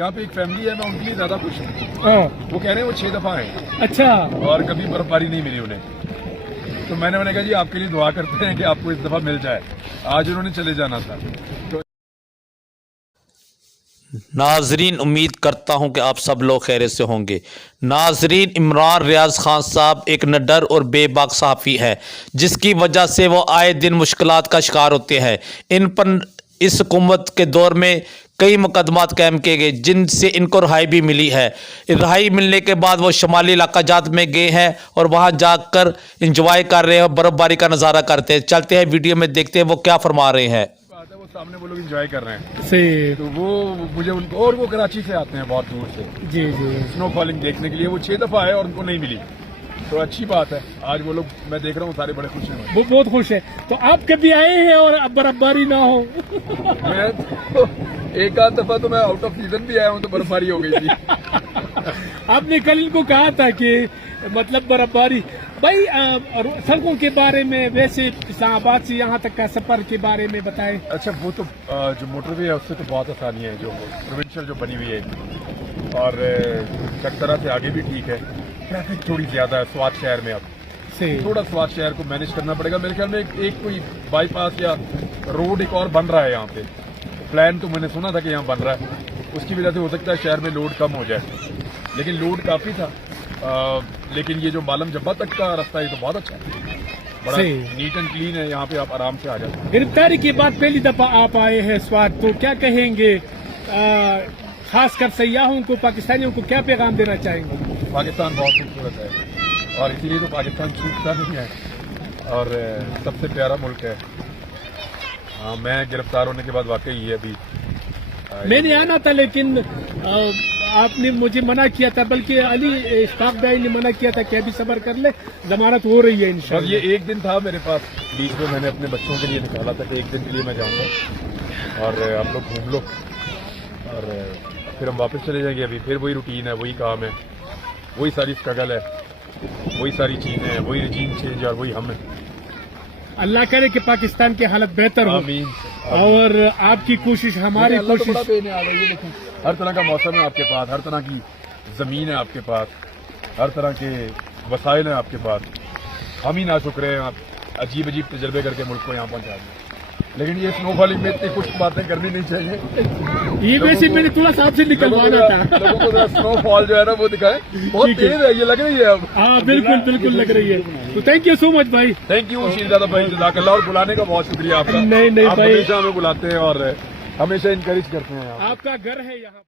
यहाँ पे एक फैमिली है, मैं उनके लिए ज्यादा खुश हूँ। वो कह रहे हैं वो 6 दफा आए अच्छा, और कभी बर्फबारी नहीं मिली उन्हें। तो मैंने कहा जी आपके लिए दुआ करते हैं कि आपको इस दफा मिल जाए। आज उन्होंने चले जाना था। तो नाजरीन, उम्मीद करता हूं कि आप सब लोग खैरियत से होंगे। नाजरीन, इमरान रियाज खान साहब एक निडर और बेबाक सहाफ़ी है, जिसकी वजह से वो आए दिन मुश्किलात का शिकार होते हैं। इन पर इस हुकूमत के दौर में कई मुकदमात कायम किए गए, जिनसे इनको रिहाई भी मिली है। रिहाई मिलने के बाद वो शुमाली इलाका जात में गए हैं और वहाँ जाकर इंजॉय कर रहे हैं, बर्फ़बारी का नज़ारा करते हैं। चलते हैं वीडियो में, देखते हैं वो क्या फरमा रहे हैं। वो सामने वो लोग एंजॉय कर रहे हैं से तो वो मुझे उनको, और वो कराची से आते हैं बहुत दूर से जी जी स्नो फॉलिंग देखने के लिए। वो 6 दफा आए और उनको नहीं मिली, तो अच्छी बात है। आज वो लोग, मैं देख रहा हूँ सारे बड़े खुश हैं। वो बहुत खुश है। तो आप कभी आए हैं और अब बर्फबारी ना हो? मैं तो एक आध दफा तो मैं आउट ऑफ सीजन भी आया हूँ तो बर्फबारी हो गई थी। आपने कल इनको कहा था कि मतलब बर्फबारी भाई। सड़कों के बारे में, वैसे इस्लामाबाद से यहाँ तक का सफर के बारे में बताएं। अच्छा, वो तो जो मोटरवे है उससे तो बहुत आसानी है, जो प्रोविंशियल जो बनी हुई है, और चकतरा से आगे भी ठीक है। ट्रैफिक थोड़ी ज्यादा है स्वात शहर में। अब थोड़ा स्वात शहर को मैनेज करना पड़ेगा। मेरे ख्याल में एक कोई बाईपास या रोड एक और बन रहा है यहाँ पे। प्लान तो मैंने सुना था कि यहाँ बन रहा है, उसकी वजह से हो सकता है शहर में लोड कम हो जाए, लेकिन लोड काफी था। लेकिन ये जो मालम जब्बा तक का रास्ता है, ये तो बहुत अच्छा है, बड़ा नीट एंड क्लीन है। यहाँ पे आप आराम से आ जाते हैं। गिरफ्तारी के बाद पहली दफा आप आए हैं स्वात, तो क्या कहेंगे? खासकर सयाहों को, पाकिस्तानियों को क्या पैगाम देना चाहेंगे? पाकिस्तान बहुत खूबसूरत है और इसीलिए तो पाकिस्तान छूटता नहीं है और सबसे प्यारा मुल्क है। हाँ, मैं गिरफ्तार होने के बाद वाकई ये अभी मैंने आना था, लेकिन आपने मुझे मना किया था, बल्कि अली इश्ताक भाई ने मना किया था कि अभी सब्र कर ले, जमानत हो रही है इंशाल्लाह। ये एक दिन था मेरे पास बीच में, मैंने अपने बच्चों के लिए निकाला था कि एक दिन के लिए मैं जाऊंगा और आप लोग घूम लो और फिर हम वापस चले जाएंगे। अभी फिर वही रूटीन है, वही काम है, वही सारी स्ट्रगल है, वही सारी चीजें हैं, वही रजीम चेंज और वही हम है। अल्लाह करे कि पाकिस्तान की हालत बेहतर हो। आमीन। और आपकी कोशिश, हमारी कोशिश। हर तरह का मौसम है आपके पास, हर तरह की जमीन है आपके पास, हर तरह के वसाइल हैं आपके पास। हम ही ना शुक्र हैं, आप अजीब अजीब तजर्बे करके मुल्क को यहाँ पहुँचा दिए। लेकिन ये स्नो फॉलिंग में इतनी कुछ बातें करनी नहीं चाहिए। ये वैसे मैंने थोड़ा सा आपसे निकलवाना था। लोगों को स्नो फॉल जो है ना वो दिखाए, बहुत तेज है, ये लग रही है अब। हाँ बिल्कुल बिल्कुल लग रही है। तो थैंक यू सो मच भाई। थैंक यू शीरजादा भाई, जज़ाकल्लाह। और बुलाने का बहुत शुक्रिया आपका। नहीं आप भाई, हमेशा हमें बुलाते हैं और हमेशा इनकरेज करते हैं। आपका घर है यहाँ।